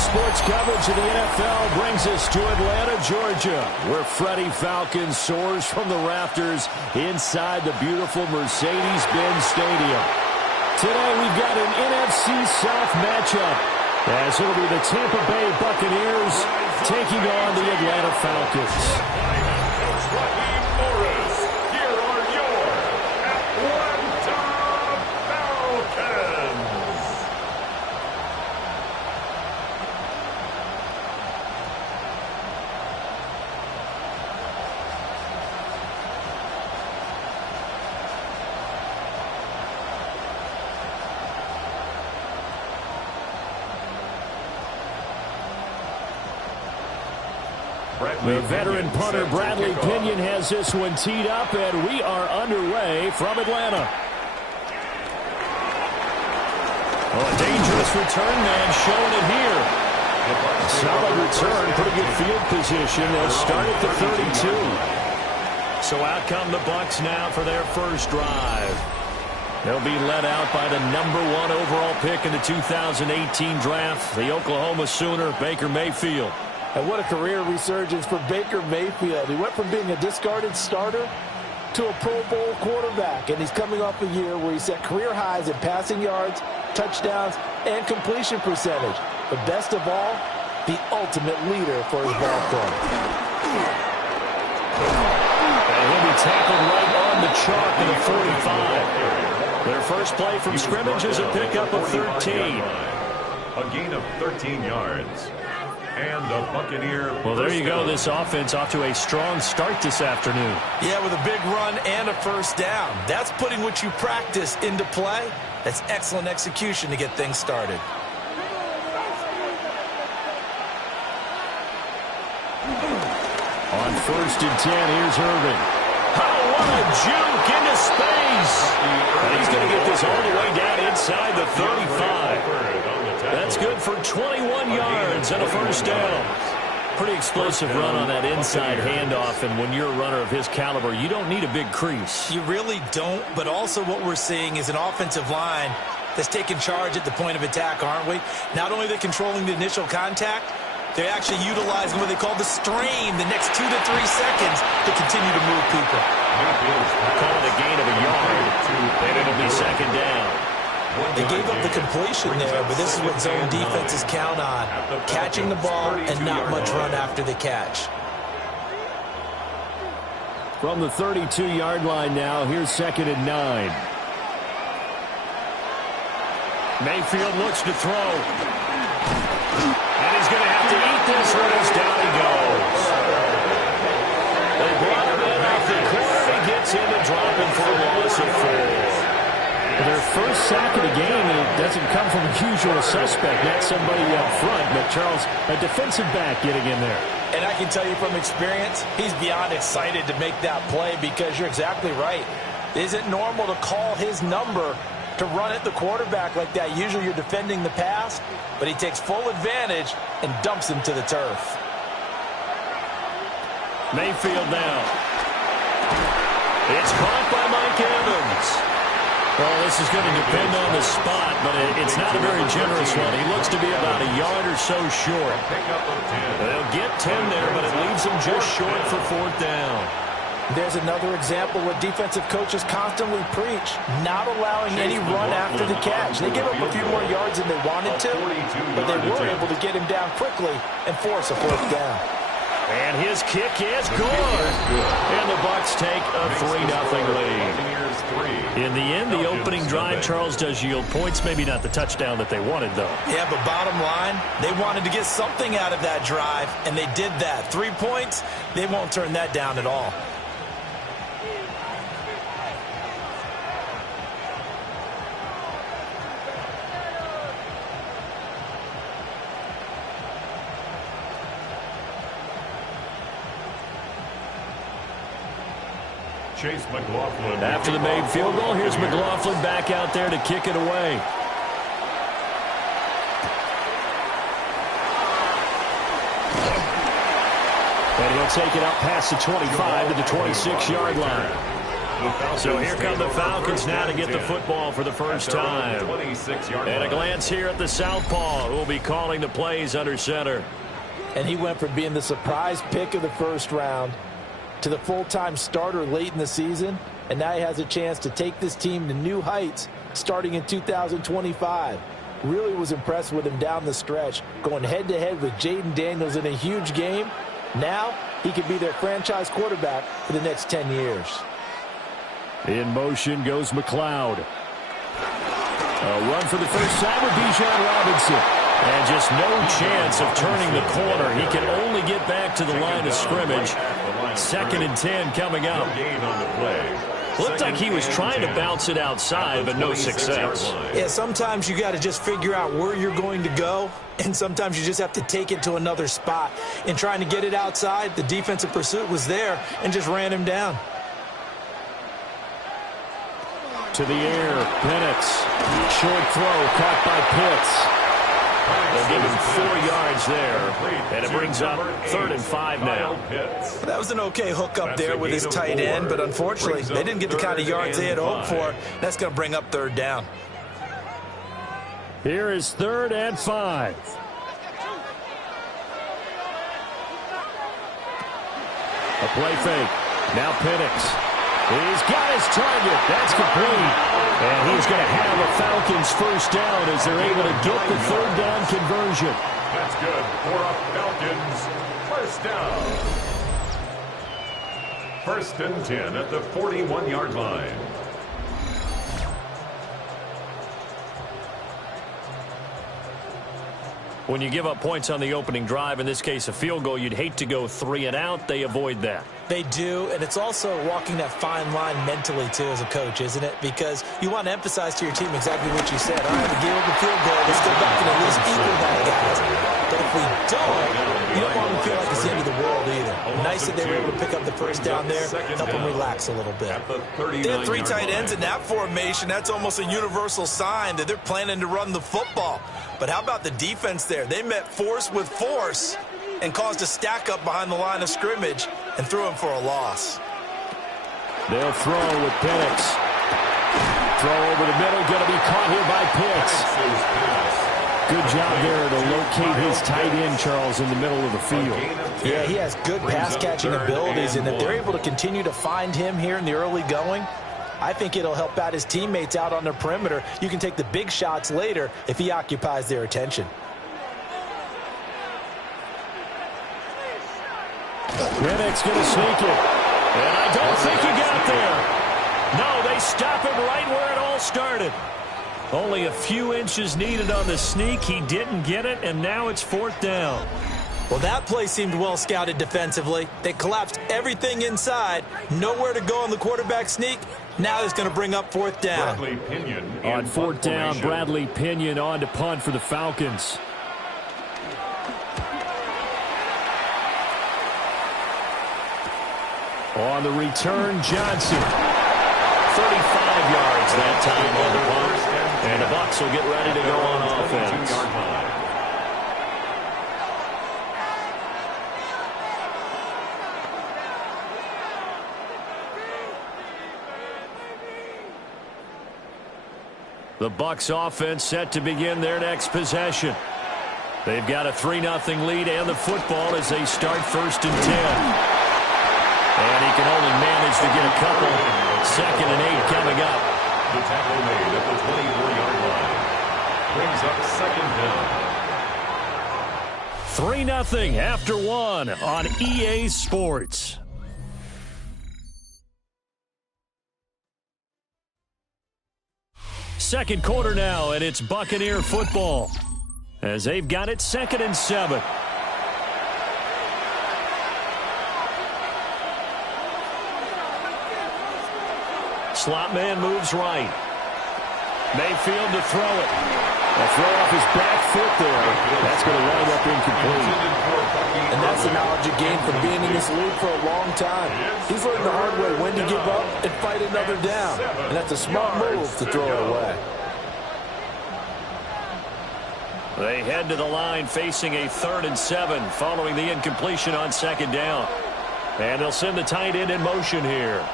Sports coverage of the NFL brings us to Atlanta, Georgia, where Freddie Falcons soars from the rafters inside the beautiful Mercedes-Benz Stadium. Today we've got an NFC South matchup, as it'll be the Tampa Bay Buccaneers taking on the Atlanta Falcons. The veteran punter Bradley Pinion has this one teed up, and we are underway from Atlanta. Oh, a dangerous return man showing it here. Solid return, pretty good field position. They'll start at the 32. So out come the Bucs now for their first drive. They'll be led out by the #1 overall pick in the 2018 draft, the Oklahoma Sooner, Baker Mayfield. And what a career resurgence for Baker Mayfield. He went from being a discarded starter to a Pro Bowl quarterback. And he's coming off a year where he set career highs in passing yards, touchdowns, and completion percentage. But best of all, the ultimate leader for his ball club. And he'll be tackled right on the chalk in the 45. Their first play from scrimmage is a pickup of 13. A gain of 13 yards. And the Buccaneer. Well, there you go. This offense off to a strong start this afternoon. Yeah, with a big run and a first down. That's putting what you practice into play. That's excellent execution to get things started. On 1st and 10, here's Irvin. Oh, what a juke into space. And he's going to get this all the way down inside the 35. That's good for 21 yards and a first down. Pretty explosive run on that inside handoff, and when you're a runner of his caliber, you don't need a big crease. You really don't, but also what we're seeing is an offensive line that's taking charge at the point of attack, aren't we? Not only are they controlling the initial contact, they're actually utilizing what they call the strain the next 2 to 3 seconds to continue to move people. Call it a gain of a yard, and it'll be second down. They gave up the completion there, but this is what zone defenses count on. Catching the ball and not much run after the catch. From the 32-yard line now, here's 2nd and 9. Mayfield looks to throw. And he's going to have to eat this one as down he goes. They brought him in off the corner. He gets in and dropping for a loss of 4. Their first sack of the game, and it doesn't come from a usual suspect, not somebody up front, but Charles, a defensive back getting in there. And I can tell you from experience, he's beyond excited to make that play because you're exactly right. It isn't normal to call his number to run at the quarterback like that. Usually you're defending the pass, but he takes full advantage and dumps him to the turf. Mayfield now. It's caught by Mike Evans. Well, this is going to depend on the spot, but it's not a very generous one. He looks to be about a yard or so short. They'll get 10 there, but it leaves them just short for 4th down. There's another example what defensive coaches constantly preach, not allowing any run after the catch. They gave up a few more yards than they wanted to, but they were able to get him down quickly and force a 4th down. And his kick is good. And the Bucs take a 3-0 lead. In the end, the opening drive, Charles, does yield points. Maybe not the touchdown that they wanted, though. Yeah, but bottom line, they wanted to get something out of that drive, and they did that. 3 points, they won't turn that down at all. Chase McLaughlin. After the made field goal, here's McLaughlin back out there to kick it away. And he'll take it up past the 25 to the 26-yard line. So here come the Falcons now to get the football for the first time. And a glance here at the southpaw, who will be calling the plays under center. And he went from being the surprise pick of the first round to the full-time starter late in the season. And now he has a chance to take this team to new heights starting in 2025. Really was impressed with him down the stretch, going head-to-head with Jaden Daniels in a huge game. Now he could be their franchise quarterback for the next 10 years. In motion goes McLeod. A run for the first time with Bijan Robinson. And just no chance of turning the corner. He can only get back to the line of scrimmage. 2nd and 10 coming up. Looked like he was trying to bounce it outside, but no success. Yeah, sometimes you got to just figure out where you're going to go, and sometimes you just have to take it to another spot. In trying to get it outside, the defensive pursuit was there and just ran him down. To the air, Penix. Short throw caught by Pitts. They'll give him 4 yards there, and it brings up 3rd and 5 now. That was an okay hook up there with his tight end, but unfortunately, they didn't get the kind of yards they had hoped for. That's going to bring up 3rd down. Here is 3rd and 5. A play fake. Now Penix. He's got his target. That's complete. And he's going to have a Falcons first down as they're able to get the 3rd down conversion. That's good for a Falcons first down. 1st and 10 at the 41-yard line. When you give up points on the opening drive, in this case a field goal, you'd hate to go 3 and out. They avoid that. They do, and it's also walking that fine line mentally, too, as a coach, isn't it? Because you want to emphasize to your team exactly what you said. All right, we gave up the field goal. Let's go back and at least equal that, guys. But if we don't, you don't want them to feel like it's the end of the world either. Nice that they were able to pick up the first down there, help them relax a little bit. They had 3 tight ends in that formation. That's almost a universal sign that they're planning to run the football. But how about the defense there? They met force with force and caused a stack up behind the line of scrimmage and threw him for a loss. They'll throw with Penix. Throw over the middle, going to be caught here by Pitts. Good job there to locate his tight end, Charles, in the middle of the field. Yeah, he has good pass-catching abilities, and if they're able to continue to find him here in the early going, I think it'll help out his teammates out on the perimeter. You can take the big shots later if he occupies their attention. Penix going to sneak it. And I don't think he got there. No, they stop him right where it all started. Only a few inches needed on the sneak. He didn't get it, and now it's 4th down. Well, that play seemed well scouted defensively. They collapsed everything inside. Nowhere to go on the quarterback sneak. Now it's going to bring up 4th down. On 4th down, Bradley Pinion on to punt for the Falcons. On the return, Johnson. 35 yards that time on the punt. And the Bucs will get ready to go on offense. The Bucs offense set to begin their next possession. They've got a 3-0 lead and the football as they start 1st and 10. And he can only manage to get a couple. 2nd and 8 coming up. The tackle made at the 24-yard line. Brings up 2nd down. 3-0 after 1 on EA Sports. Second quarter now, and it's Buccaneer football as they've got it 2nd and 7. Slot man moves right. Mayfield to throw it. A throw off his back foot there. That's going to wind up incomplete. And that's the knowledge you gain from being in this league for a long time. He's learned the hard way when to give up and fight another down. And that's a smart move to throw it away. They head to the line facing a 3rd and 7 following the incompletion on 2nd down. And they'll send the tight end in motion here.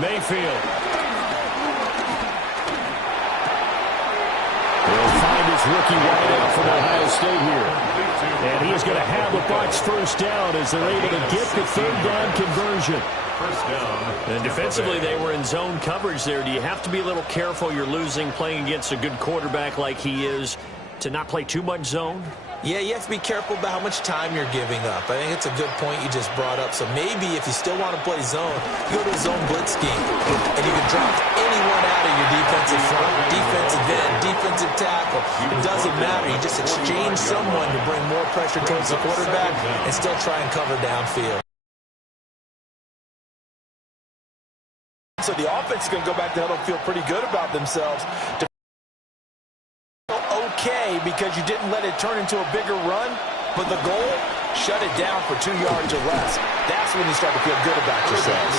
Mayfield. He'll find his rookie wideout from Ohio State here. And he is going to have a Bucs first down as they're able to get the third down conversion. First down. And defensively, they were in zone coverage there. Do you have to be a little careful? You're losing playing against a good quarterback like he is to not play too much zone? Yeah, you have to be careful about how much time you're giving up. I think it's a good point you just brought up. So maybe if you still want to play zone, you go to a zone blitz scheme. And you can drop anyone out of your defensive front, defensive end, defensive tackle. It doesn't matter. You just exchange someone to bring more pressure towards the quarterback and still try and cover downfield. So the offense is going to go back to huddle and feel pretty good about themselves. Okay, because you didn't let it turn into a bigger run, but the goal, shut it down for 2 yards or less. That's when you start to feel good about yourselves.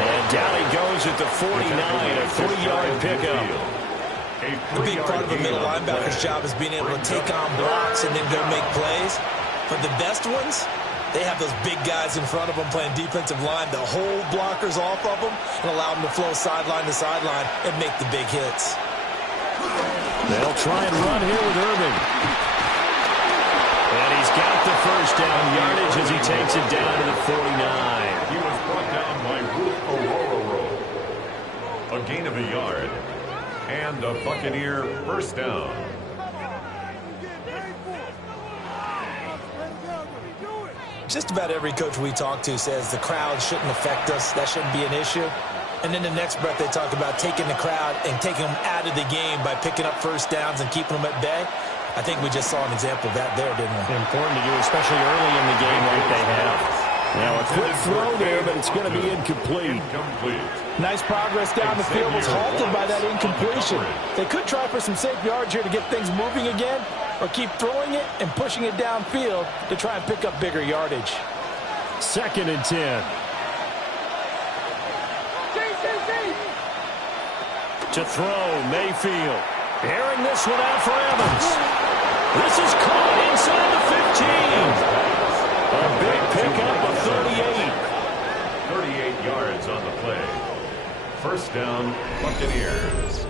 And down he goes at the 49, a 3-yard pickup. A big part of a middle linebacker's job is being able to take on blocks and then go make plays. But the best ones, they have those big guys in front of them playing defensive line that hold blockers off of them and allow them to flow sideline to sideline and make the big hits. They'll try and run here with Irving. And he's got the first down yardage as he takes it down to the 49. He was brought down by Aurora. A gain of a yard. And a Buccaneer first down. Just about every coach we talk to says the crowd shouldn't affect us. That shouldn't be an issue. And then the next breath they talk about taking the crowd and taking them out of the game by picking up first downs and keeping them at bay. I think we just saw an example of that there, didn't we? Important to do, especially early in the game like they have. Now a quick throw there, but it's going to be incomplete. Nice progress down the field was halted by that incompletion. They could try for some safe yards here to get things moving again, or keep throwing it and pushing it downfield to try and pick up bigger yardage. 2nd and 10. To throw, Mayfield. Airing this one out for Evans. This is caught inside the 15. A big pickup of 38. 38 yards on the play. First down, Buccaneers.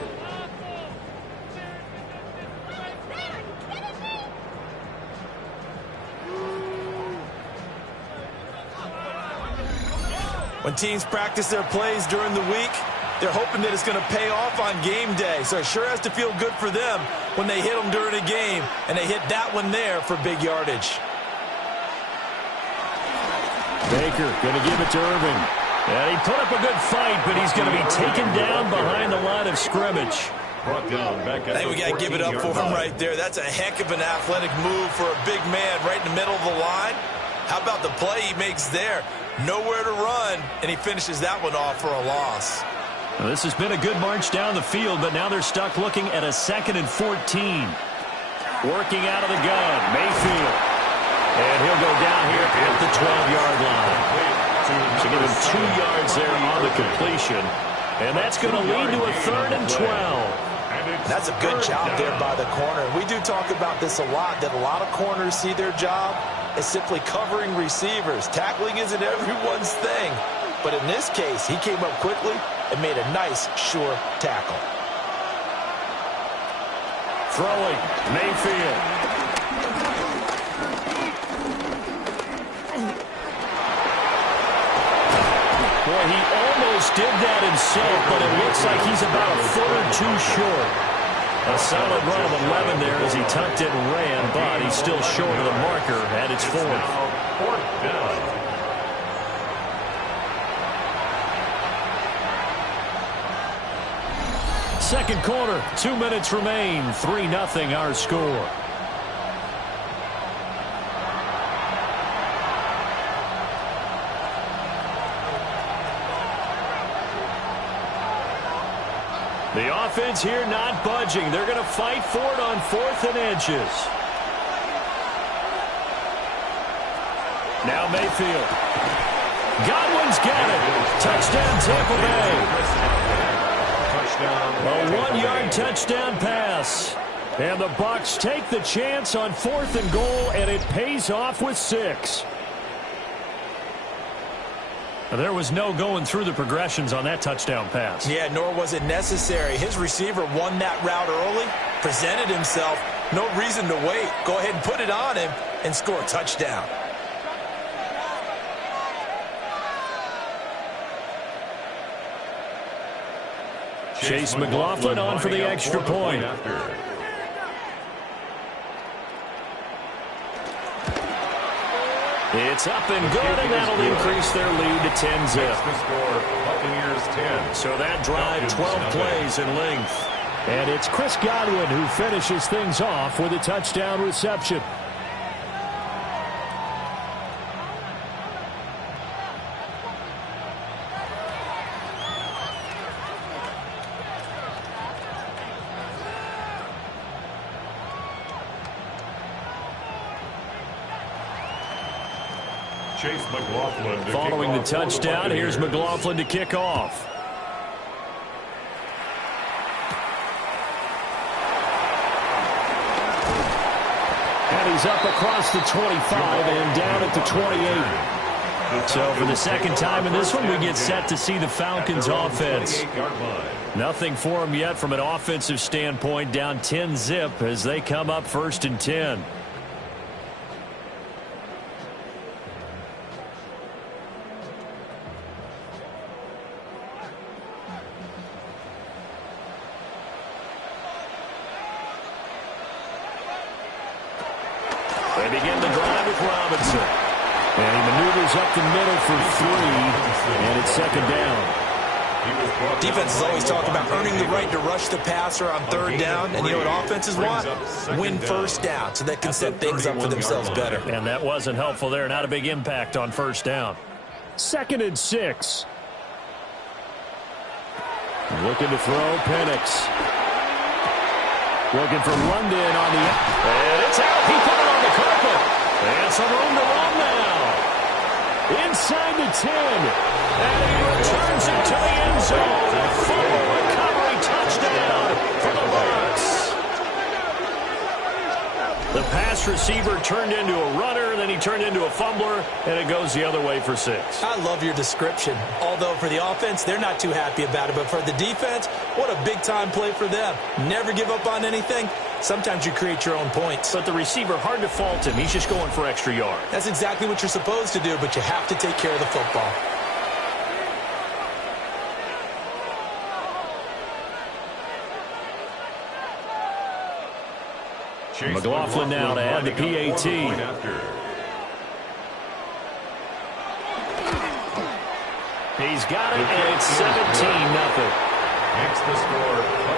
When teams practice their plays during the week, they're hoping that it's going to pay off on game day. So it sure has to feel good for them when they hit them during a game, and they hit that one there for big yardage. Baker going to give it to Irving. And he put up a good fight, but he's going to be taken down behind the line of scrimmage. Brought down back at I think we got to give it up for him right there. That's a heck of an athletic move for a big man right in the middle of the line. How about the play he makes there? Nowhere to run, and he finishes that one off for a loss. Well, this has been a good march down the field, but now they're stuck looking at a 2nd and 14. Working out of the gun, Mayfield. And he'll go down here at the 12-yard line. So give him 2 yards there on the completion. And that's going to lead to a 3rd and 12. That's a good job there by the corner. We do talk about this a lot, that a lot of corners see their job as simply covering receivers. Tackling isn't everyone's thing. But in this case, he came up quickly and made a nice, sure tackle. Throwing, Mayfield. Boy, he almost did that himself, but it looks like he's about a foot or two short. A solid run of 11 there as he tucked it and ran, but he's still short of the marker at its 4th. 4th down. Second quarter, 2 minutes remain, 3-0 our score. The offense here not budging. They're going to fight for it on 4th and inches. Now Mayfield. Godwin's got it. Touchdown Tampa Bay. A 1-yard touchdown pass. And the Bucs take the chance on 4th and goal, and it pays off with 6. There was no going through the progressions on that touchdown pass. Yeah, nor was it necessary. His receiver won that route early, presented himself. No reason to wait. Go ahead and put it on him and score a touchdown. Chase McLaughlin on for the extra point. It's up and good, and that'll increase their lead to 10-zip. Buccaneers 10. So that drive, 12 plays in length. And it's Chris Godwin who finishes things off with a touchdown reception. Chase McLaughlin. Following the touchdown, here's McLaughlin to kick off. And he's up across the 25 and down at the 28. So for the second time in this one, we get set to see the Falcons offense. Nothing for them yet from an offensive standpoint, down 10-zip as they come up 1st and 10. They begin the drive with Robinson. And he maneuvers up the middle for 3, and it's 2nd down. Defenses always talk about earning the right to rush the passer on 3rd down. And you know what offenses want? Win 1st down so they can set things up for themselves better. And that wasn't helpful there. Not a big impact on 1st down. 2nd and 6. Looking to throw, Penix. Looking for London on the... And it's out. He put it on the carpet. And some room to run now. Inside the 10. And he returns it to the end zone. A full recovery touchdown for the Bucs. The pass receiver turned into a runner, then he turned into a fumbler, and it goes the other way for 6. I love your description. Although for the offense, they're not too happy about it. But for the defense, what a big-time play for them. Never give up on anything. Sometimes you create your own points. But the receiver, hard to fault him. He's just going for extra yard. That's exactly what you're supposed to do, but you have to take care of the football. McLaughlin now to add the PAT. He's got it, and it's 17-0.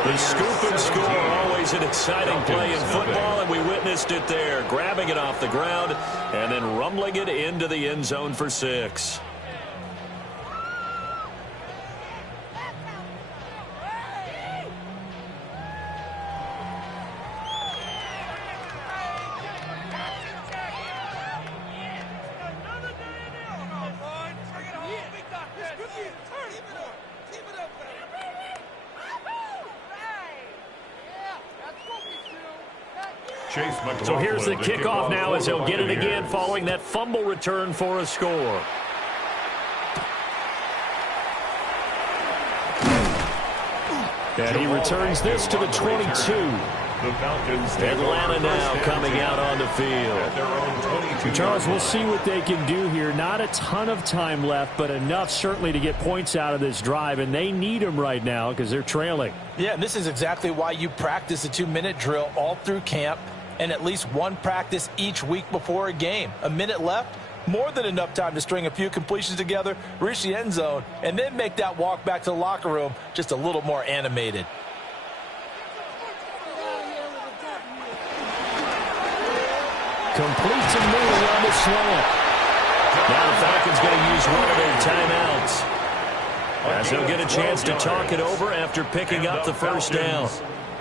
The scoop and score, always an exciting play in football, and we witnessed it there. Grabbing it off the ground and then rumbling it into the end zone for 6. So here's the kickoff now as he'll get it again following that fumble return for a score. And he returns this to the 22. Atlanta now coming out on the field. Charles, we'll see what they can do here. Not a ton of time left, but enough certainly to get points out of this drive, and they need them right now because they're trailing. Yeah, and this is exactly why you practice a 2-minute drill all through camp and at least one practice each week before a game. A minute left, more than enough time to string a few completions together, reach the end zone, and then make that walk back to the locker room just a little more animated. Completes a move on the slant. Now the Falcons going to use one of their timeouts, as they'll get a chance to talk it over after picking up the 1st down.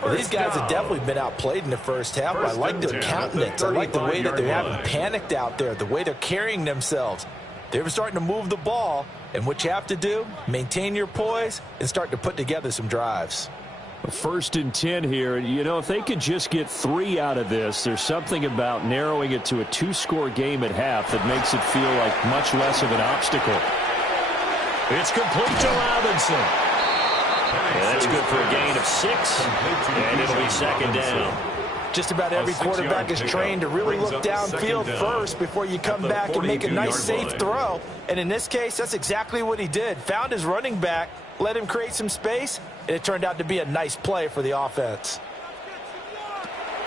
Well, these guys have definitely been outplayed in the first half. I like their countenance. I like the way that they haven't panicked out there, the way they're carrying themselves. They're starting to move the ball, and what you have to do, maintain your poise and start to put together some drives. 1st and 10 here. You know, if they could just get 3 out of this, there's something about narrowing it to a 2-score game at half that makes it feel like much less of an obstacle. It's complete to Robinson. And that's good for a gain of 6, and it'll be second down. Just about every quarterback is trained to really look downfield first before you come back and make a nice, safe throw. And in this case, that's exactly what he did. Found his running back, let him create some space, and it turned out to be a nice play for the offense.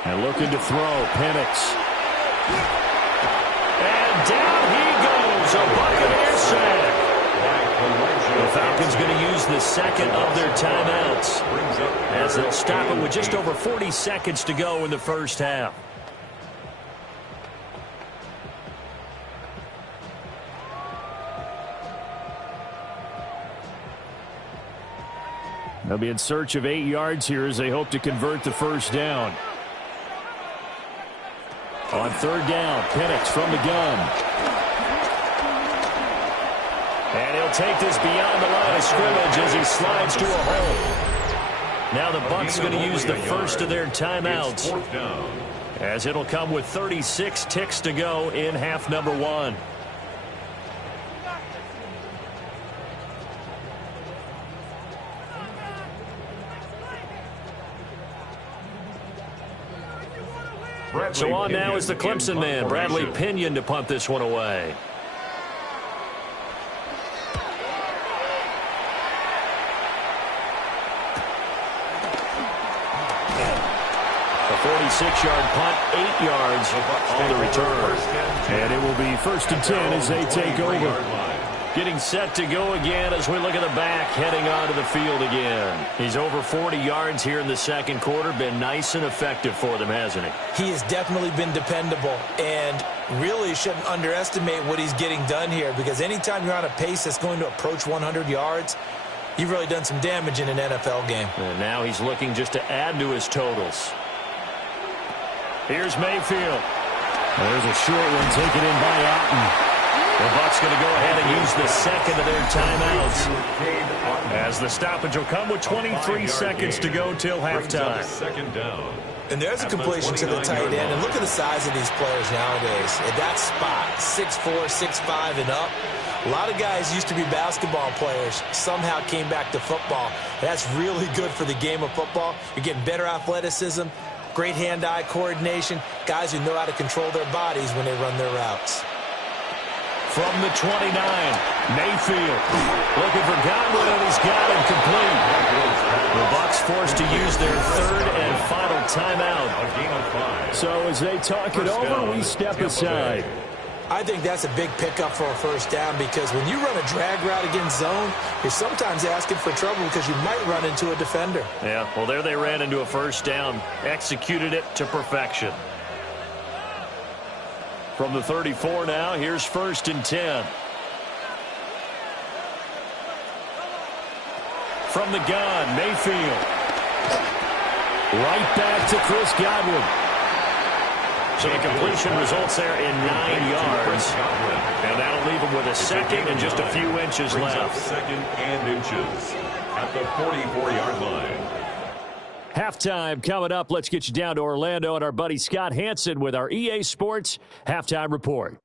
And looking to throw, Penix. And down he goes, a Buccaneers sack. The Falcons going to use the second of their timeouts as they'll stop it with just over 40 seconds to go in the first half. They'll be in search of 8 yards here as they hope to convert the first down. On third down, Penix from the gun. And he'll take this beyond the line of scrimmage as he slides to a hole. Now the Bucs going to use the first of their timeouts, as it'll come with 36 ticks to go in half number 1. So on now is the Clemson man, Bradley Pinion, to punt this one away. A 46-yard punt, 8 yards on the return. And it will be 1st and 10 as they take over. Getting set to go again as we look at the back, heading onto the field again. He's over 40 yards here in the second quarter. Been nice and effective for them, hasn't he? He has definitely been dependable, and really shouldn't underestimate what he's getting done here, because anytime you're on a pace that's going to approach 100 yards, you've really done some damage in an NFL game. And now he's looking just to add to his totals. Here's Mayfield. There's a short one taken in by Alton. The Bucs going to go ahead and use the second of their timeouts, as the stoppage will come with 23 seconds to go till halftime. Second down. And there's a completion to the tight end. And look at the size of these players nowadays. At that spot, 6'4", 6'5", and up. A lot of guys used to be basketball players, somehow came back to football. That's really good for the game of football. You're getting better athleticism, great hand-eye coordination, guys who know how to control their bodies when they run their routes. From the 29, Mayfield looking for Godwin, and he's got him complete. The Bucs forced to use their third and final timeout. So as they talk it over, we step aside. I think that's a big pickup for a first down, because when you run a drag route against zone, you're sometimes asking for trouble because you might run into a defender. Yeah, well, there they ran into a first down, executed it to perfection. From the 34 now, here's 1st and 10. From the gun, Mayfield. Right back to Chris Godwin. So the completion results there in 9 yards. And that'll leave him with a second and just a few inches left. Second and inches at the 44-yard line. Halftime coming up. Let's get you down to Orlando and our buddy Scott Hansen with our EA Sports Halftime Report.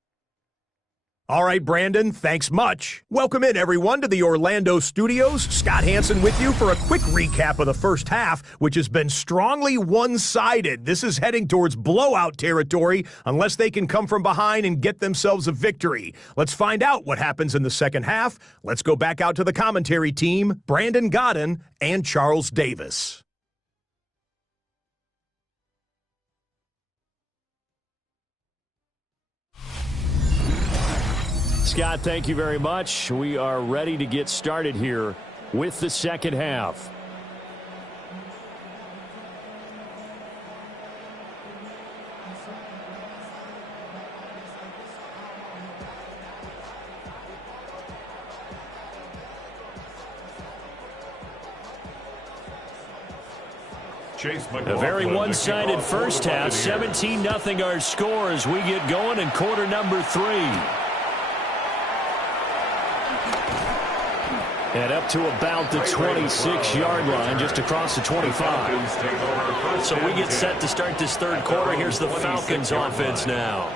All right, Brandon, thanks much. Welcome in, everyone, to the Orlando studios. Scott Hansen with you for a quick recap of the first half, which has been strongly one-sided. This is heading towards blowout territory unless they can come from behind and get themselves a victory. Let's find out what happens in the second half. Let's go back out to the commentary team, Brandon Godden and Charles Davis. Scott, thank you very much. We are ready to get started here with the second half. A very one-sided first half. 17-0 our score as we get going in quarter number 3. And up to about the 26-yard line, just across the 25. So we get set to start this third quarter. Here's the Falcons offense now.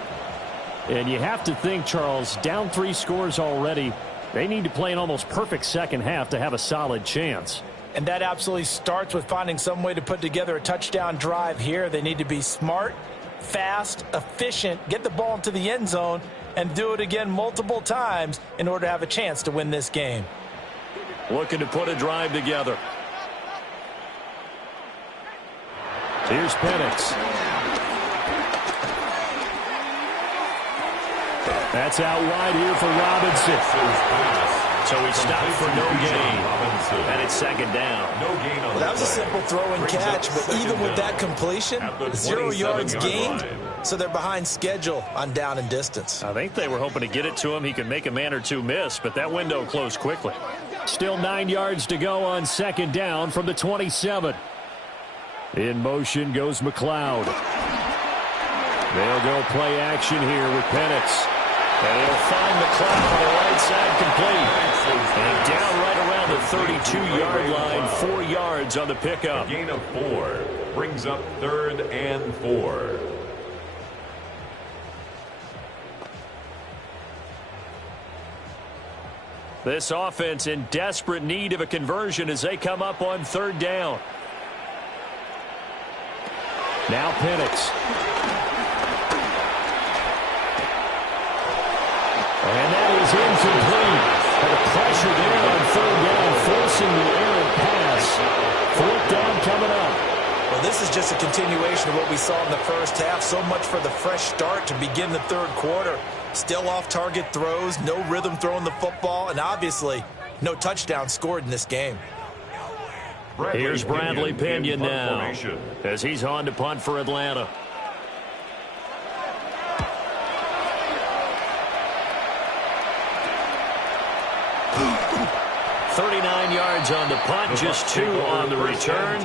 And you have to think, Charles, down 3 scores already. They need to play an almost perfect second half to have a solid chance. And that absolutely starts with finding some way to put together a touchdown drive here. They need to be smart, fast, efficient, get the ball into the end zone, and do it again multiple times in order to have a chance to win this game. Looking to put a drive together. Here's Penix. That's out wide here for Robinson. So he stopped for no gain. And it's second down. Well, that was a simple throw and catch, but even with that completion, 0 yards gained, so they're behind schedule on down and distance. I think they were hoping to get it to him. He could make a man or two miss, but that window closed quickly. Still 9 yards to go on second down from the 27. In motion goes McLeod. They'll go play action here with Penix. And he'll find McLeod on the right side complete. And down right around the 32-yard line, 4 yards on the pickup. A gain of 4 brings up 3rd and 4. This offense in desperate need of a conversion as they come up on 3rd down. Now Penix. And that is incomplete. And the pressure there on 3rd down, forcing the errant pass. 4th down coming up. Well, this is just a continuation of what we saw in the first half. So much for the fresh start to begin the 3rd quarter. Still off-target throws, no rhythm throwing the football, and obviously no touchdown scored in this game. Here's Bradley Pinion now as he's on to punt for Atlanta. $39 yards on the punt, just 2 on the return.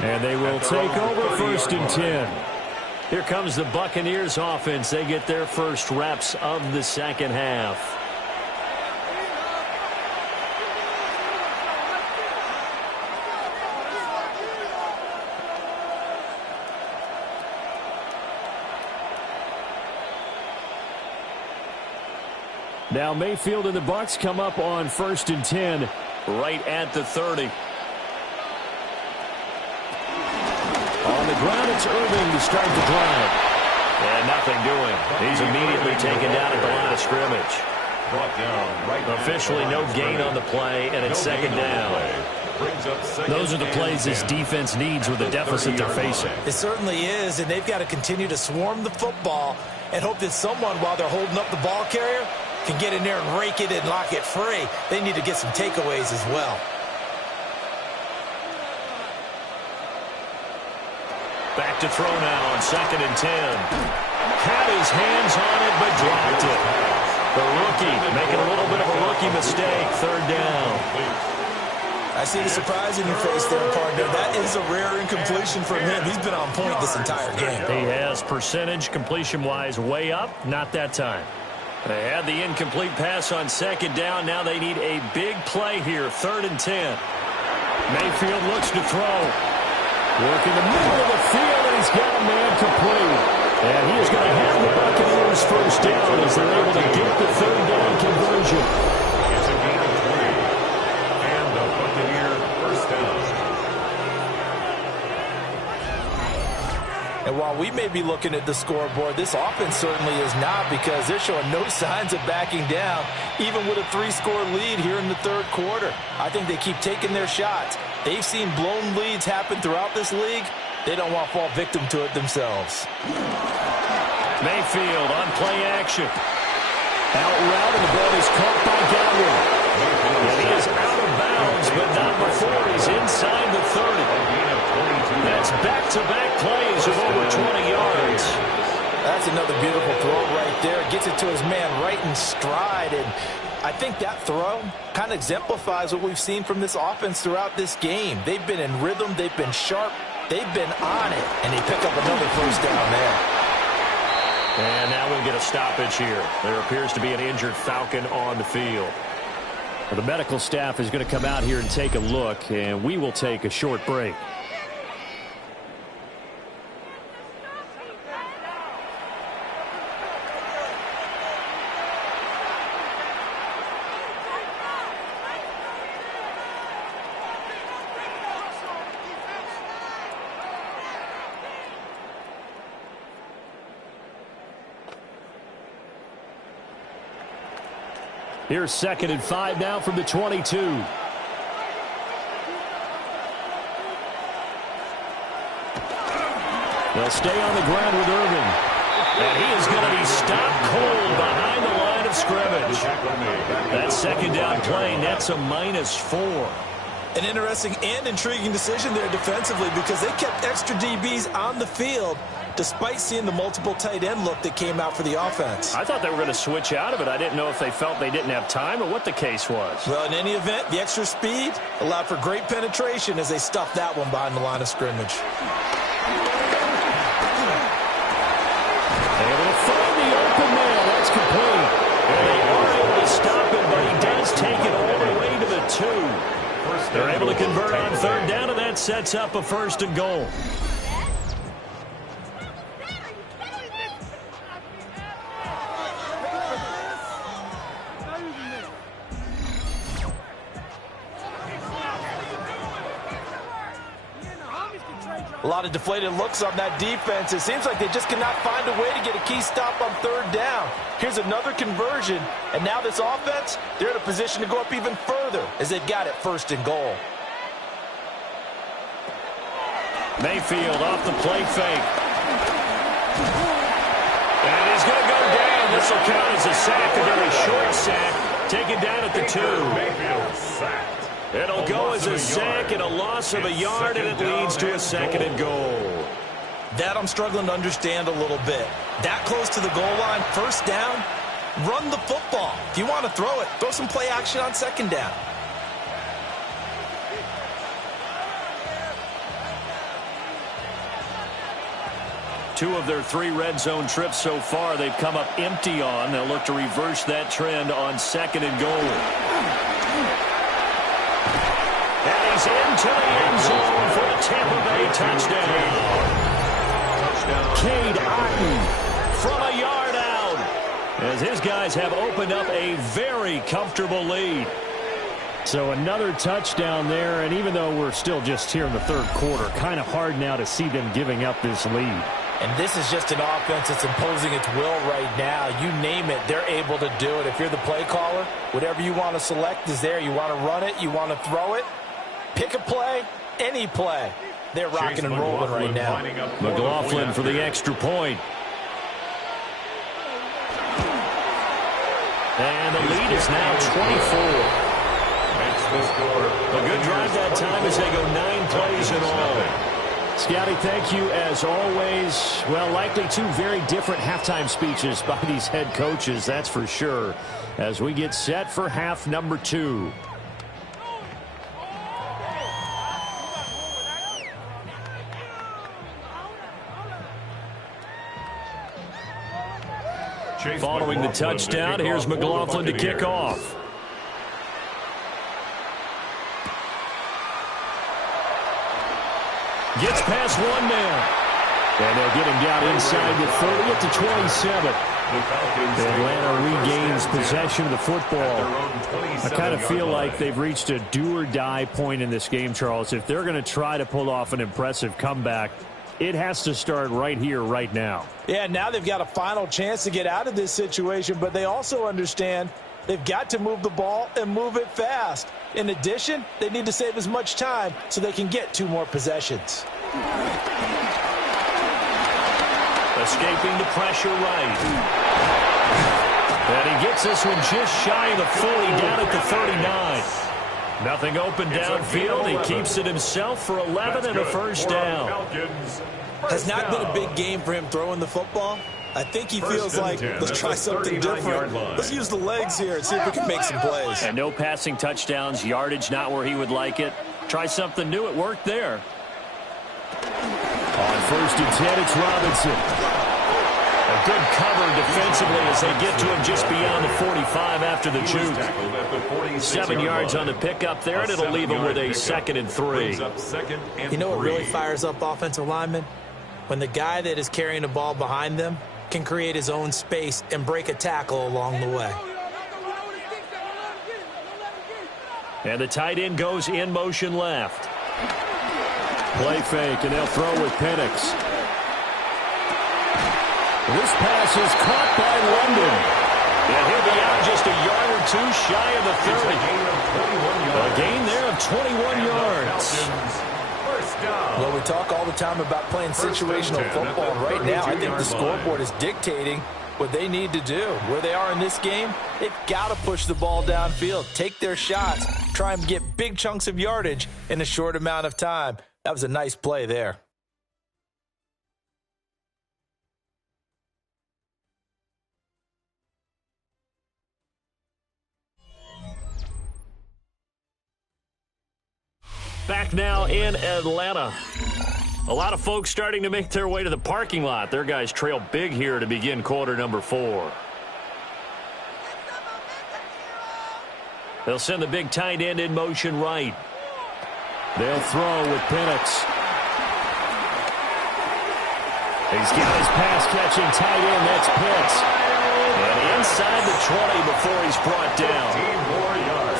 And they will take over 1st and 10. Here comes the Buccaneers offense. They get their first reps of the second half. Now Mayfield and the Bucs come up on 1st and 10 right at the 30. On the ground, it's Irving to start the drive. And nothing doing. He's immediately taken down at the line of scrimmage. Officially no gain on the play, and it's second down. Those are the plays this defense needs with the deficit they're facing. It certainly is, and they've got to continue to swarm the football and hope that someone, while they're holding up the ball carrier, can get in there and rake it and lock it free. They need to get some takeaways as well. Back to throw now on 2nd and 10. Had his hands on it, but dropped it. The rookie making a little bit of a rookie mistake. 3rd down. I see the surprise in your face there, partner. That is a rare incompletion from him. He's been on point this entire game. He has percentage completion-wise way up. Not that time. They had the incomplete pass on 2nd down. Now they need a big play here. 3rd and 10. Mayfield looks to throw. Working the middle of the field, and he's got a man complete. And he is going to have the Buccaneers first down as they're able to get the 3rd down conversion. It's a gain of 3. And the Buccaneer first down. And while we may be looking at the scoreboard, this offense certainly is not, because they're showing no signs of backing down, even with a 3-score lead here in the 3rd quarter. I think they keep taking their shots. They've seen blown leads happen throughout this league. They don't want to fall victim to it themselves. Mayfield on play action. Out route, and the ball is caught by Godwin. And he is out of bounds, but not before he's inside the 30. That's back-to-back plays of over 20 yards. That's another beautiful throw right there. Gets it to his man right in stride. And I think that throw kind of exemplifies what we've seen from this offense throughout this game. They've been in rhythm. They've been sharp. They've been on it. And they pick up another first down there. And now we'll get a stoppage here. There appears to be an injured Falcon on the field. Well, the medical staff is going to come out here and take a look, and we will take a short break. Here's 2nd and 5 now from the 22. They'll stay on the ground with Irving. And he is going to be stopped cold behind the line of scrimmage. That 2nd down play nets a -4. An interesting and intriguing decision there defensively because they kept extra DBs on the field despite seeing the multiple tight end look that came out for the offense. I thought they were going to switch out of it. I didn't know if they felt they didn't have time or what the case was. Well, in any event, the extra speed allowed for great penetration as they stuffed that one behind the line of scrimmage. Able to find the open man. That's complete. And they are able to stop him, but he does take it all the way to the 2. They're able to convert on 3rd down, and that sets up a 1st and goal. A lot of deflated looks on that defense. It seems like they just cannot find a way to get a key stop on 3rd down. Here's another conversion, and now this offense, they're in a position to go up even further as they've got it 1st and goal. Mayfield off the play fake. And he's going to go down. This will count as a sack, a very short sack. Taken down at the 2. Mayfield sacked. It'll go as a sack and a loss of a yard, and it leads to a 2nd and goal. That I'm struggling to understand a little bit. That close to the goal line, 1st down, run the football. If you want to throw it, throw some play action on 2nd down. Two of their 3 red zone trips so far, they've come up empty on. They'll look to reverse that trend on 2nd and goal. And he's into the end zone for the Tampa Bay touchdown. Cade Otton from a yard out, as his guys have opened up a very comfortable lead. So another touchdown there, and even though we're still just here in the 3rd quarter, kind of hard now to see them giving up this lead. And this is just an offense that's imposing its will right now. You name it, they're able to do it. If you're the play caller, whatever you want to select is there. You want to run it, you want to throw it, pick a play, any play. They're rocking and rolling right now. McLaughlin for the extra point. And the lead is now 24. A good drive that time as they go 9 plays in all. Scotty, thank you as always. Well, likely 2 very different halftime speeches by these head coaches, that's for sure, as we get set for half number 2. Following the touchdown, here's McLaughlin to kick off. Gets past 1 man. And they'll get him down inside the 30 at the 27. Atlanta regains possession of the football. I kind of feel like they've reached a do-or-die point in this game, Charles. If they're going to try to pull off an impressive comeback, it has to start right here, right now. Yeah, now they've got a final chance to get out of this situation, but they also understand they've got to move the ball and move it fast. In addition, they need to save as much time so they can get 2 more possessions. Escaping the pressure right. And he gets this one just shy of the 40, down at the 39. Nothing open downfield. He keeps it himself for 11 and a 1st down. Has not been a big game for him throwing the football. I think he feels like, let's try something different. Let's use the legs here and see if we can make some plays. And no passing touchdowns, yardage not where he would like it. Try something new. It worked there. On 1st and 10, it's Robinson. A good cover defensively as they get to him just beyond the 45 after the juke. 7 yards on the pickup there, and it'll leave him with a 2nd and 3. You know what really fires up offensive linemen? When the guy that is carrying the ball behind them can create his own space and break a tackle along the way. And the tight end goes in motion left. Play fake, and they'll throw with Penix. This pass is caught by London. And he'll be out just a yard or two shy of the 30. A gain there of 21 yards. Well, we talk all the time about playing situational football, and right now I think the scoreboard is dictating what they need to do. Where they are in this game, they've got to push the ball downfield, take their shots, try and get big chunks of yardage in a short amount of time. That was a nice play there. Back now in Atlanta. A lot of folks starting to make their way to the parking lot. Their guys trail big here to begin quarter number 4. They'll send the big tight end in motion right. They'll throw with Penix. He's got his pass-catching tight end. That's Pitts. And inside the 20 before he's brought down.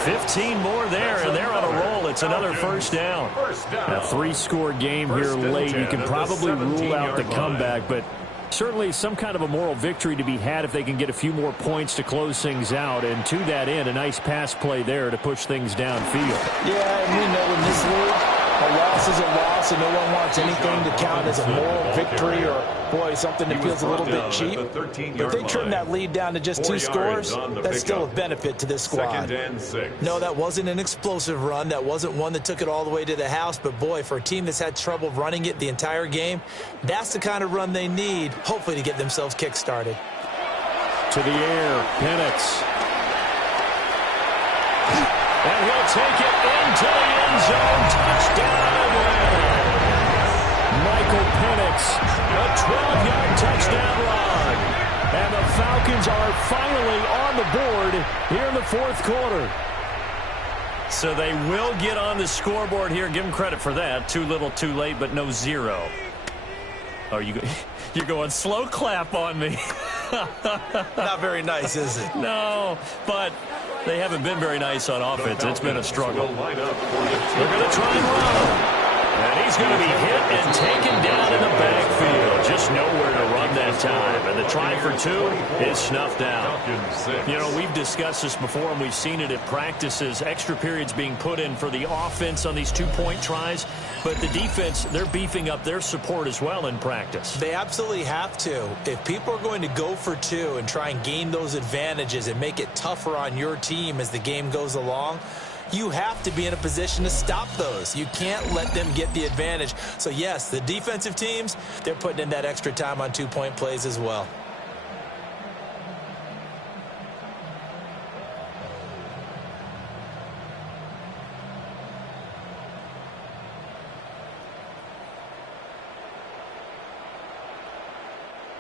15 more there, and they're on a roll. It's another first down. A 3-score game here late. You can probably rule out the comeback, but certainly some kind of a moral victory to be had if they can get a few more points to close things out. And to that end, a nice pass play there to push things downfield. Yeah, and we know in this league, a loss is a loss, and no one wants anything to count as a moral victory or, boy, something that feels a little bit cheap. But if they trim that lead down to just 2 scores, that's still a benefit to this squad. No, that wasn't an explosive run. That wasn't one that took it all the way to the house. But, boy, for a team that's had trouble running it the entire game, that's the kind of run they need, hopefully, to get themselves kick-started. To the air, Penix. And he'll take it into the end zone. Touchdown, Atlanta. Michael Penix. A 12-yard touchdown run. And the Falcons are finally on the board here in the 4th quarter. So they will get on the scoreboard here. Give them credit for that. Too little, too late, but no 0. Oh, you're going slow clap on me. Not very nice, is it? No, but they haven't been very nice on offense. It's been a struggle. They're going to try and run. And he's going to be hit and taken down in the backfield. Just nowhere to run that time. And the try for 2 is snuffed out. You know, we've discussed this before, and we've seen it at practices. Extra periods being put in for the offense on these 2-point tries. But the defense, they're beefing up their support as well in practice. They absolutely have to. If people are going to go for 2 and try and gain those advantages and make it tougher on your team as the game goes along, you have to be in a position to stop those. You can't let them get the advantage. So, yes, the defensive teams, they're putting in that extra time on 2-point plays as well.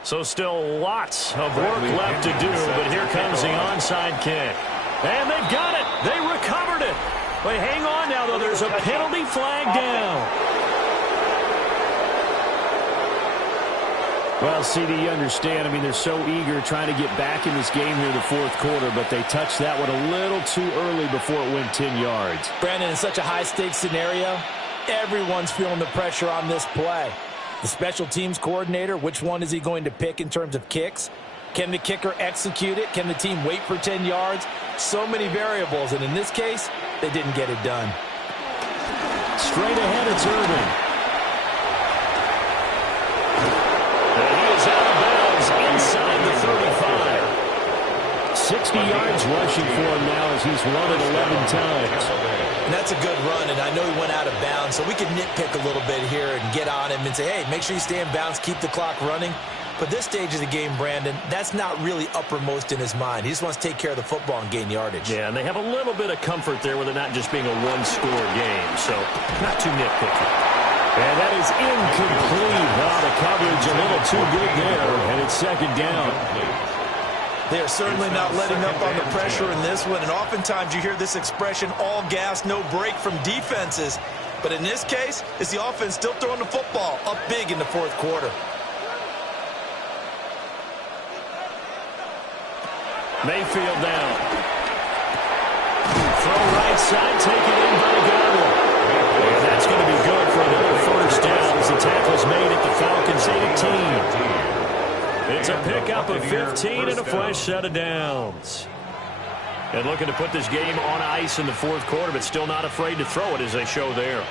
So still lots of work left to do, but here comes the onside kick. And they've got it. They recovered it. Wait, hang on now, though. There's a penalty flag down. Well, CD, you understand. I mean, they're so eager trying to get back in this game here in the 4th quarter, but they touched that one a little too early before it went 10 yards. Brandon, in such a high-stakes scenario, everyone's feeling the pressure on this play. The special teams coordinator, which one is he going to pick in terms of kicks? Can the kicker execute it? Can the team wait for 10 yards? So many variables, and in this case, they didn't get it done. Straight ahead, it's Irvin. And he is out of bounds inside the 35. 60 yards rushing for him now as he's run it 11 times. And that's a good run, and I know he went out of bounds, so we can nitpick a little bit here and get on him and say, hey, make sure you stay in bounds, keep the clock running. But this stage of the game, Brandon, that's not really uppermost in his mind. He just wants to take care of the football and gain yardage. Yeah, and they have a little bit of comfort there with it not just being a 1-score game, so not too nitpicky. And that is incomplete. Oh, the coverage a little too good there, and it's 2nd down. They are certainly not letting up on the pressure in this one, and oftentimes you hear this expression, all gas, no break from defenses. But in this case, it's the offense still throwing the football up big in the 4th quarter. Mayfield down. Throw right side, take it in by Godwin. And that's going to be good for another first down as the tackle's made at the Falcons 18. It's a pickup for 15 and a fresh set of downs. And looking to put this game on ice in the fourth quarter, but still not afraid to throw it as they show there.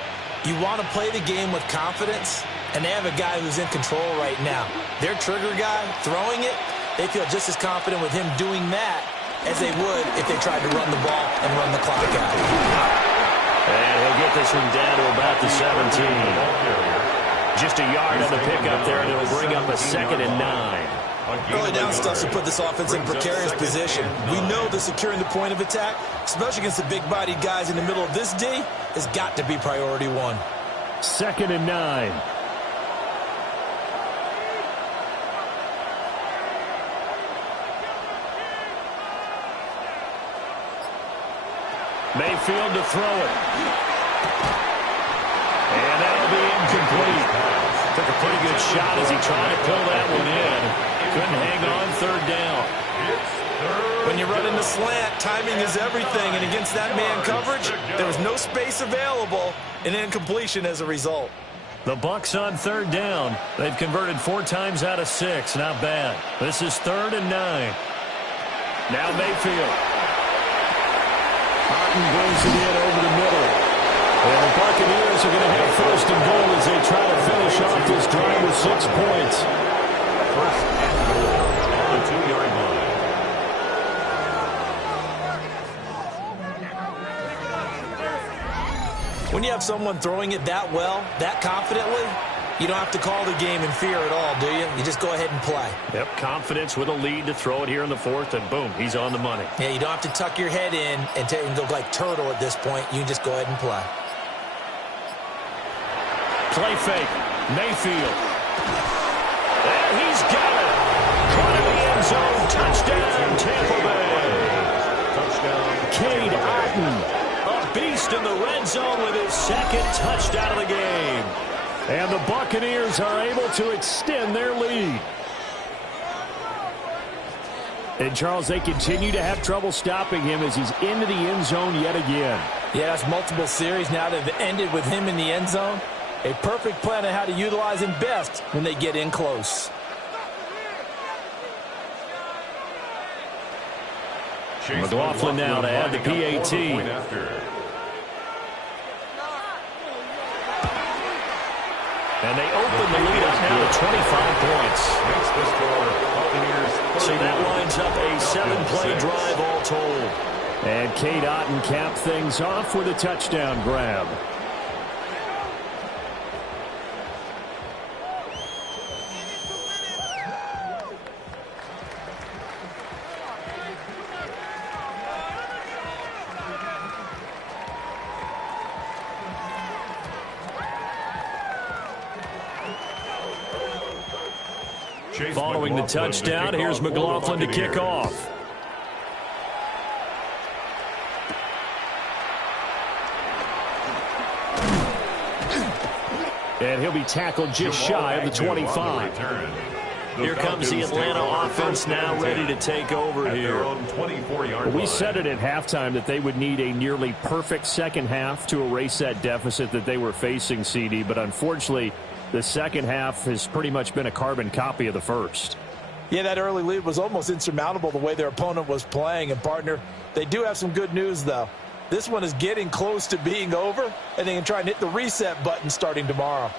You want to play the game with confidence, and they have a guy who's in control right now. Their trigger guy, throwing it, they feel just as confident with him doing that as they would if they tried to run the ball and run the clock out. And he'll get this one down to about the 17. Just a yard on the pickup there, and it'll bring up a 2nd and 9. Early down stuff to put this offense in precarious position. We know that securing the point of attack, especially against the big-bodied guys in the middle of this D, has got to be priority one. 2nd and 9. Mayfield to throw it. And that'll be incomplete. Took a pretty good shot as he tried to pull that one in. Couldn't hang on 3rd down. When you run in the slant, timing is everything. And against that man coverage, there was no space available, and incompletion as a result. The Bucs on 3rd down. They've converted 4 times out of 6. Not bad. This is 3rd and 9. Now Mayfield. Martin brings it in over the middle. And the Buccaneers are going to have 1st and goal as they try to finish off this drive with 6 points. First and goal on the 2-yard line. When you have someone throwing it that well, that confidently, you don't have to call the game in fear at all, do you? You just go ahead and play. Yep, confidence with a lead to throw it here in the 4th, and boom, he's on the money. Yeah, you don't have to tuck your head in and look like turtle at this point. You can just go ahead and play. Play fake. Mayfield. And he's got it. Caught in the end zone. Touchdown, Tampa Bay. Touchdown. Cade Otton. A beast in the red zone with his 2nd touchdown of the game. And the Buccaneers are able to extend their lead. And, Charles, they continue to have trouble stopping him as he's into the end zone yet again. Yeah, that's multiple series now that have ended with him in the end zone. A perfect plan on how to utilize him best when they get in close. McLaughlin now to add the PAT. And they open the lead up now to 25 points. So that lines up a 7-play drive all told. And Cade Otton capped things off with a touchdown grab. Following the touchdown, here's McLaughlin to kick off. And he'll be tackled just shy of the 25. Here comes the Atlanta offense now ready to take over here. We said it at halftime that they would need a nearly perfect second half to erase that deficit that they were facing, CD, but unfortunately, the second half has pretty much been a carbon copy of the first. Yeah, that early lead was almost insurmountable the way their opponent was playing. And, partner, they do have some good news, though. This one is getting close to being over, and they can try and hit the reset button starting tomorrow.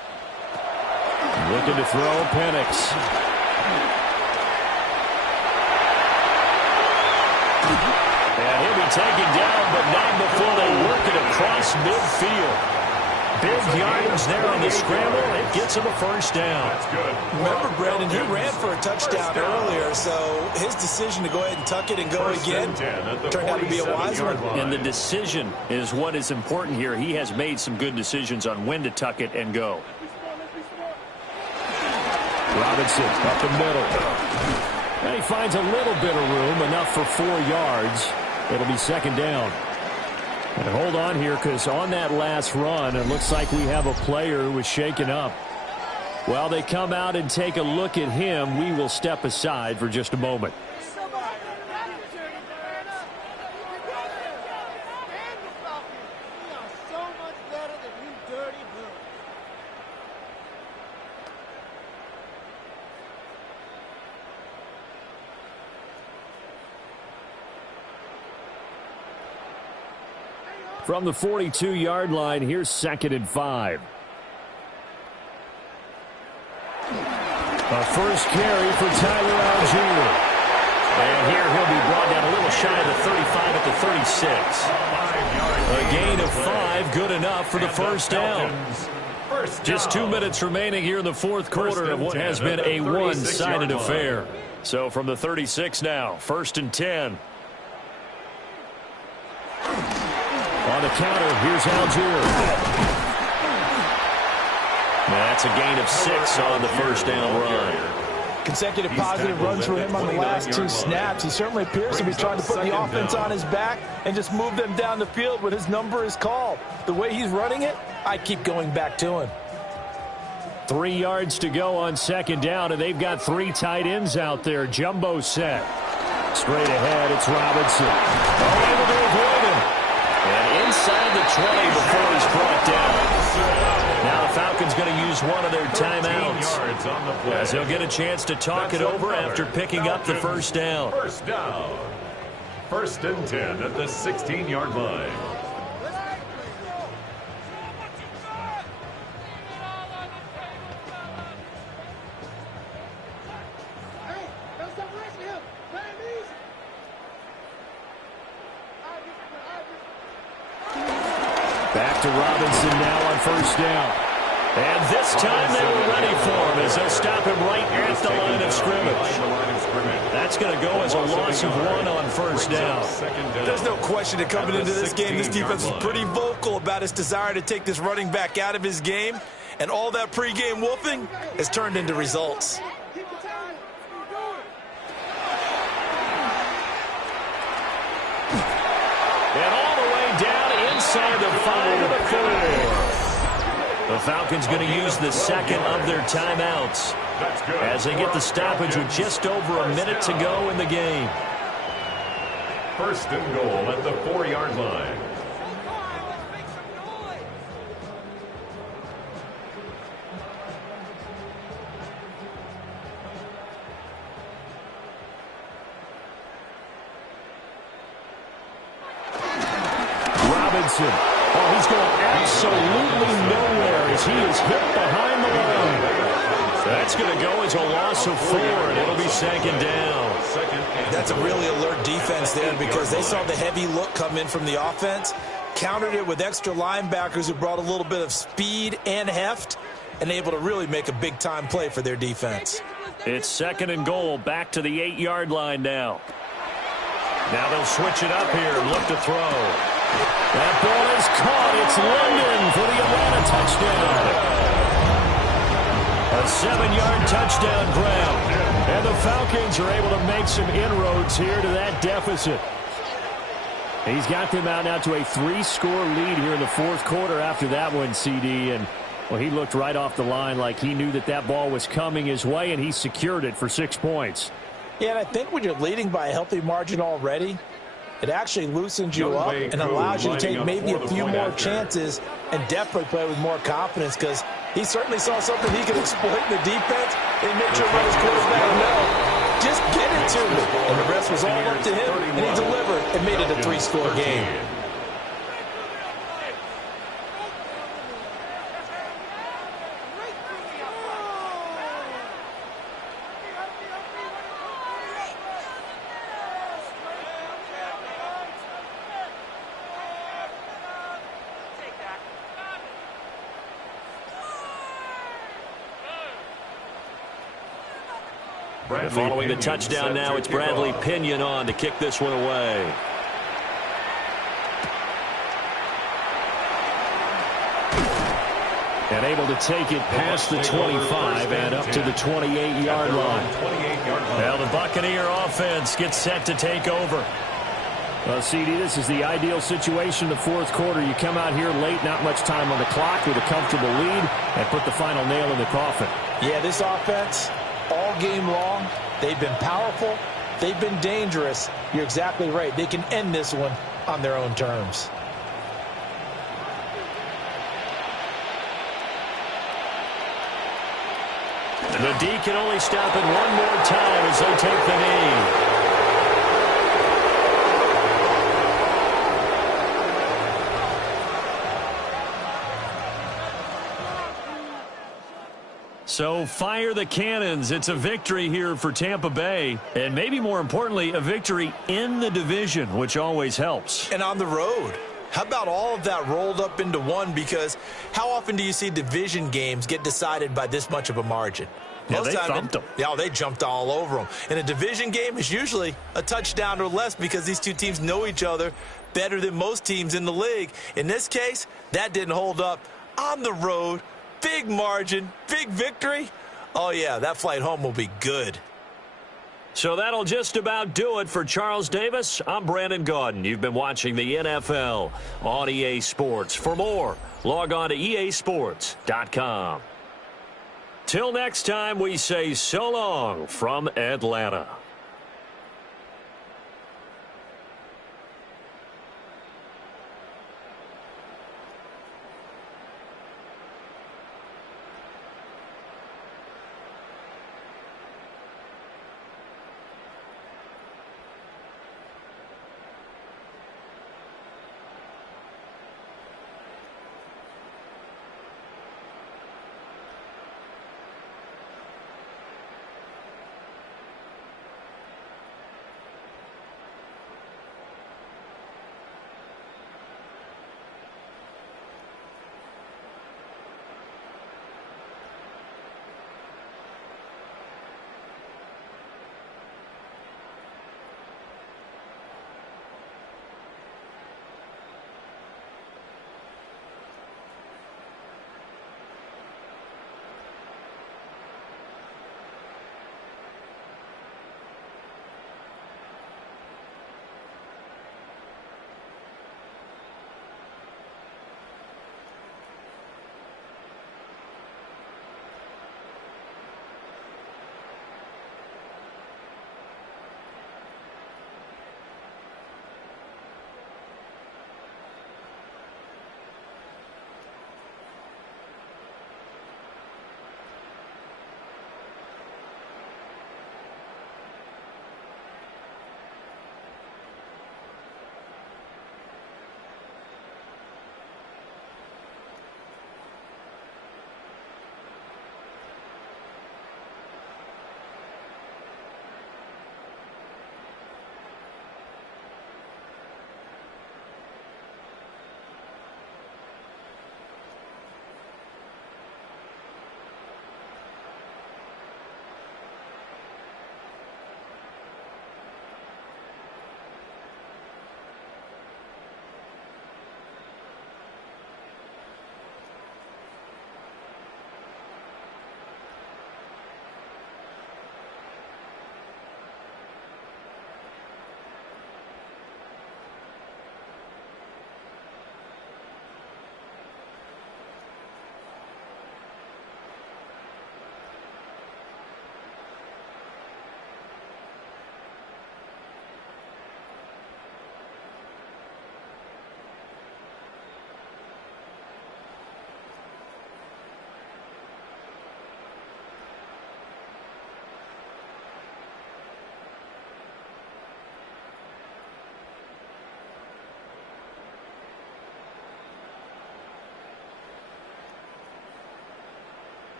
Looking to throw, Penix. And he'll be taken down, but not before they work it across midfield. Big yardage there on the scramble. It gets him a first down. Remember, Brandon, he ran for a touchdown earlier, so his decision to go ahead and tuck it and go again turned out to be a wise one. And the decision is what is important here. He has made some good decisions on when to tuck it and go. Robinson up the middle. And he finds a little bit of room, enough for 4 yards. It'll be second down. And hold on here, because on that last run, it looks like we have a player who was shaken up. While they come out and take a look at him, we will step aside for just a moment. From the 42-yard line, here's 2nd and 5. A first carry for Tyler Algier. And here he'll be brought down a little shy of the 35 at the 36. A gain of 5, good enough for the first down. Just 2 minutes remaining here in the fourth quarter of what has been a one-sided affair. So from the 36 now, 1st and 10. On the counter, here's Algier. That's a gain of 6 on the first down run. Consecutive positive runs for him on the last 2 snaps. He certainly appears to be trying to put the offense on his back and just move them down the field when his number is called. The way he's running it, I keep going back to him. 3 yards to go on 2nd down, and they've got 3 tight ends out there. Jumbo set. Straight ahead, it's Robinson. Able to avoid him. And inside the 20 before he's brought down. Now the Falcons going to use one of their timeouts, as he'll get a chance to talk it over after picking up the first down. First down. 1st and 10 at the 16-yard line. Back to Robinson now on 1st down. And this time they were ready for him as they'll stop him right at the line of scrimmage. That's going to go as a loss of 1 on 1st down. There's no question that coming into this game, this defense is pretty vocal about its desire to take this running back out of his game. And all that pregame whooping has turned into results. And all the way down inside the 5 of the 4. The Falcons going to use the 2nd of their timeouts as they get the stoppage with just over a minute to go in the game. 1st and goal at the 4-yard line. Robinson. Oh, he's going absolutely nowhere as he is hit behind the line. That's going to go as a loss of 4, and it'll be 2nd down. That's a really alert defense there because they saw the heavy look come in from the offense, countered it with extra linebackers who brought a little bit of speed and heft, and able to really make a big-time play for their defense. It's 2nd and goal, back to the 8-yard line now. Now they'll switch it up here and look to throw. That ball is caught. It's London for the Atlanta touchdown. A 7-yard touchdown grab. And the Falcons are able to make some inroads here to that deficit. He's got them out now to a 3-score lead here in the fourth quarter after that one, CD. And, well, he looked right off the line like he knew that that ball was coming his way, and he secured it for 6 points. Yeah, and I think when you're leading by a healthy margin already, it actually loosens you up and allows you to take maybe a few more chances and definitely play with more confidence because he certainly saw something he could exploit in the defense and make sure his quarterback know, just get it to me. And the rest was all up to him, and he delivered and made it a 3-score game. Following the touchdown now, it's Bradley Pinion on to kick this one away. And able to take it past the 25 and up to the 28-yard line. Now the Buccaneer offense gets set to take over. Well, CD, this is the ideal situation in the fourth quarter. You come out here late, not much time on the clock with a comfortable lead, and put the final nail in the coffin. Yeah, this offense, all game long, they've been powerful, they've been dangerous. You're exactly right. They can end this one on their own terms. The D can only stop it one more time as they take the knee. So fire the cannons. It's a victory here for Tampa Bay. And maybe more importantly, a victory in the division, which always helps. And on the road. How about all of that rolled up into one? Because how often do you see division games get decided by this much of a margin? Yeah, they thumped them. Yeah, they jumped all over them. And a division game is usually a touchdown or less because these two teams know each other better than most teams in the league. In this case, that didn't hold up. On the road, big margin, big victory. Oh, yeah, that flight home will be good. So that'll just about do it for Charles Davis. I'm Brandon Gaudin. You've been watching the NFL on EA Sports. For more, log on to easports.com. Till next time, we say so long from Atlanta.